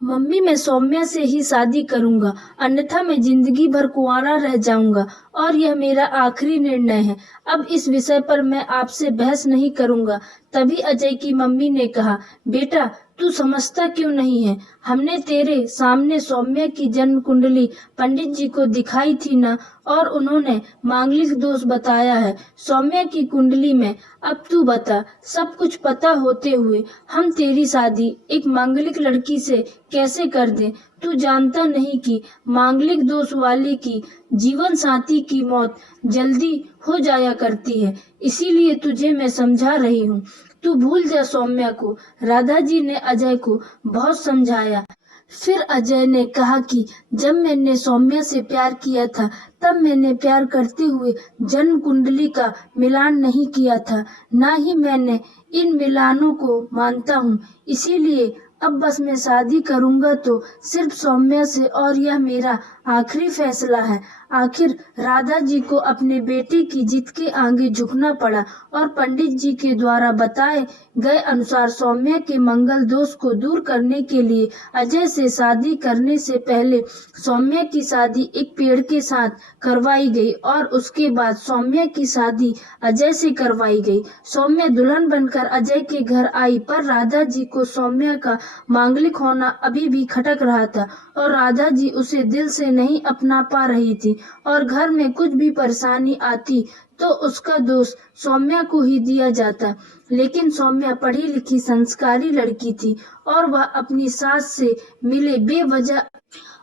Mummy मैं सौम्या से ही शादी करूंगा, अन्यथा मैं जिंदगी भर कुंवारा रह जाऊंगा और यह मेरा आखिरी निर्णय है। अब इस विषय पर मैं आपसे बहस नहीं करूंगा। तभी अजय की मम्मी ने कहा, बेटा तू समझता क्यों नहीं है? हमने तेरे सामने सौम्या की जन्म कुंडली पंडित जी को दिखाई थी ना, और उन्होंने मांगलिक दोष बताया है सौम्या की कुंडली में। अब तू बता, सब कुछ पता होते हुए हम तेरी शादी एक मांगलिक लड़की से कैसे कर दें? तू जानता नहीं कि मांगलिक दोष वाले की जीवन साथी की मौत जल्दी हो जाया करती है, इसीलिए तुझे मैं समझा रही हूँ। तू भूल जा सौम्या को। राधा जी ने अजय को बहुत समझाया। फिर अजय ने कहा कि जब मैंने सौम्या से प्यार किया था, तब मैंने प्यार करते हुए जन्म कुंडली का मिलान नहीं किया था, ना ही मैंने इन मिलानों को मानता हूँ। इसीलिए अब बस मैं शादी करूंगा तो सिर्फ सौम्या से, और यह मेरा आखिरी फैसला है। आखिर राधा जी को अपने बेटे की जिद के आगे झुकना पड़ा और पंडित जी के द्वारा बताए गए अनुसार सौम्या के मंगल दोष को दूर करने के लिए अजय से शादी करने से पहले सौम्या की शादी एक पेड़ के साथ करवाई गई और उसके बाद सौम्या की शादी अजय से करवाई गई। सौम्या दुल्हन बनकर अजय के घर आई, पर राधा जी को सौम्या का मांगलिक होना अभी भी खटक रहा था और राधा जी उसे दिल से नहीं अपना पा रही थी, और घर में कुछ भी परेशानी आती तो उसका दोष सौम्या को ही दिया जाता। लेकिन सौम्या पढ़ी लिखी संस्कारी लड़की थी और वह अपनी सास से मिले बेवजह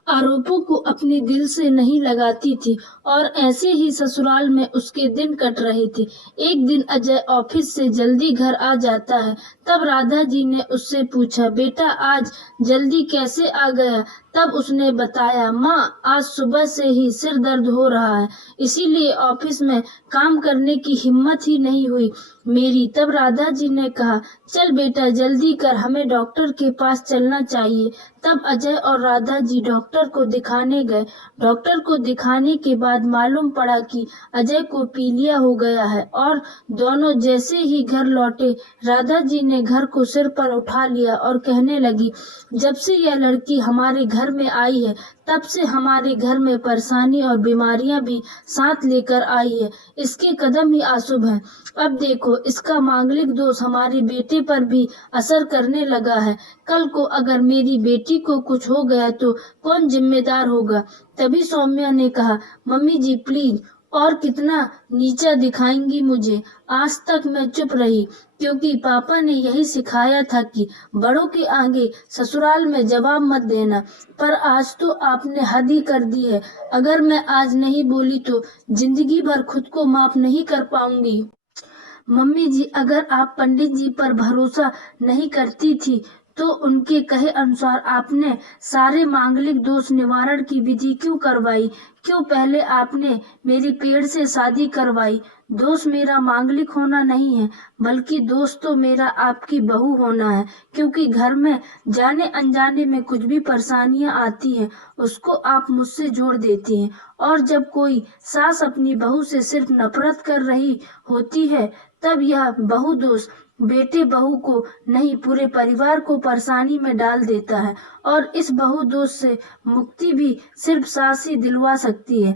आरोपों को अपने दिल से नहीं लगाती थी, और ऐसे ही ससुराल में उसके दिन कट रहे थे। एक दिन अजय ऑफिस से जल्दी घर आ जाता है। तब राधा जी ने उससे पूछा, बेटा आज जल्दी कैसे आ गया? तब उसने बताया, माँ आज सुबह से ही सिर दर्द हो रहा है, इसीलिए ऑफिस में काम करने की हिम्मत ही नहीं हुई मेरी। तब राधा जी ने कहा, चल बेटा जल्दी कर, हमें डॉक्टर के पास चलना चाहिए। तब अजय और राधा जी डॉक्टर को दिखाने गए। डॉक्टर को दिखाने के बाद मालूम पड़ा कि अजय को पीलिया हो गया है, और दोनों जैसे ही घर लौटे राधा जी ने घर को सिर पर उठा लिया और कहने लगी, जब से यह लड़की हमारे घर में आई है तब से हमारे घर में परेशानी और बीमारियां भी साथ लेकर आई है। इसके कदम ही अशुभ हैं। अब देखो इसका मांगलिक दोष हमारे बेटे पर भी असर करने लगा है। कल को अगर मेरी बेटी को कुछ हो गया तो कौन जिम्मेदार होगा? तभी सौम्या ने कहा, मम्मी जी प्लीज, और कितना नीचा दिखाएंगी मुझे? आज तक मैं चुप रही क्योंकि पापा ने यही सिखाया था कि बड़ों के आगे ससुराल में जवाब मत देना, पर आज तो आपने हद ही कर दी है। अगर मैं आज नहीं बोली तो जिंदगी भर खुद को माफ नहीं कर पाऊंगी। मम्मी जी अगर आप पंडित जी पर भरोसा नहीं करती थी तो उनके कहे अनुसार आपने सारे मांगलिक दोष निवारण की विधि क्यों करवाई? क्यों पहले आपने मेरी पेड़ से शादी करवाई? दोष मेरा मांगलिक होना नहीं है, बल्कि दोष तो मेरा आपकी बहू होना है, क्योंकि घर में जाने अनजाने में कुछ भी परेशानियां आती हैं उसको आप मुझसे जोड़ देती हैं। और जब कोई सास अपनी बहू से सिर्फ नफरत कर रही होती है तब यह बहू दोष बेटे बहू को नहीं पूरे परिवार को परेशानी में डाल देता है, और इस बहू दोष से मुक्ति भी सिर्फ सास ही दिलवा सकती है।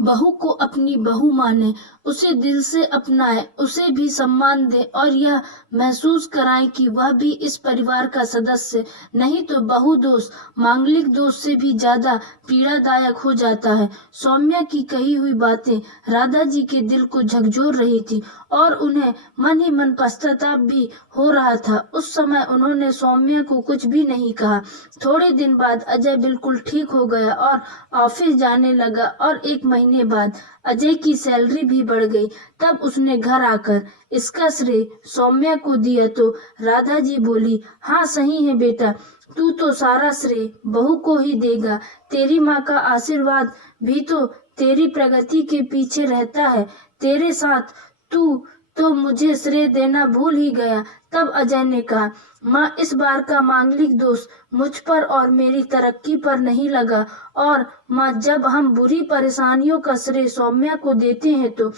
बहू को अपनी बहू माने, उसे दिल से अपनाए, उसे भी सम्मान दे और यह महसूस कराए कि वह भी इस परिवार का सदस्य। नहीं तो बहू दोष मांगलिक दोष से भी ज्यादा पीड़ादायक हो जाता है। सौम्या की कही हुई बातें राधा जी के दिल को झकझोर रही थी और उन्हें मन ही मन पश्चाताप भी हो रहा था। उस समय उन्होंने सौम्या को कुछ भी नहीं कहा। थोड़े दिन बाद अजय बिल्कुल ठीक हो गया और ऑफिस जाने लगा, और एक महीने बाद अजय की सैलरी भी बढ़ गई। तब उसने घर आकर इसका श्रेय सौम्या को दिया तो राधा जी बोली, हाँ सही है बेटा, तू तो सारा श्रेय बहू को ही देगा। तेरी माँ का आशीर्वाद भी तो तेरी प्रगति के पीछे रहता है। तेरे साथ तू तो मुझे श्रेय देना भूल ही गया। तब अजय ने कहा, माँ इस बार का मांगलिक दोष मुझ पर और मेरी तरक्की पर नहीं लगा, और माँ जब हम बुरी परेशानियों का श्रेय सौम्या को देते हैं तो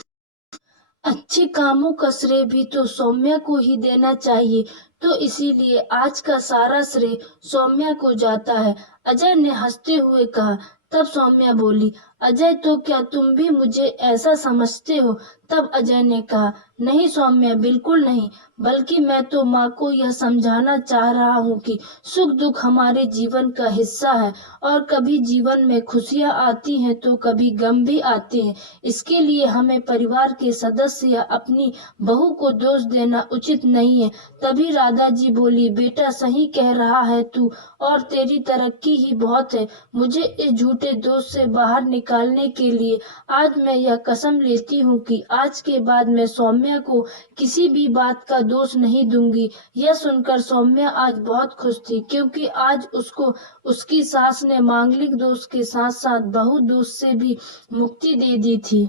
अच्छे कामों का श्रेय भी तो सौम्या को ही देना चाहिए। तो इसीलिए आज का सारा श्रेय सौम्या को जाता है। अजय ने हंसते हुए कहा। तब सौम्या बोली, अजय तो क्या तुम भी मुझे ऐसा समझते हो? तब अजय ने कहा, नहीं सौम्या, बिल्कुल नहीं, बल्कि मैं तो माँ को यह समझाना चाह रहा हूँ कि सुख दुख हमारे जीवन का हिस्सा है और कभी जीवन में खुशियाँ आती हैं तो कभी गम भी आते हैं। इसके लिए हमें परिवार के सदस्य या अपनी बहू को दोष देना उचित नहीं है। तभी राधा जी बोली, बेटा सही कह रहा है तू, और तेरी तरक्की ही बहुत है। मुझे इस झूठे दोष से बाहर निकालने के लिए आज मैं यह कसम लेती हूँ कि आज के बाद मैं सौम्या को किसी भी बात का दोष नहीं दूंगी। यह सुनकर सौम्या आज बहुत खुश थी, क्योंकि आज उसको उसकी सास ने मांगलिक दोष के साथ साथ बहू दोष से भी मुक्ति दे दी थी।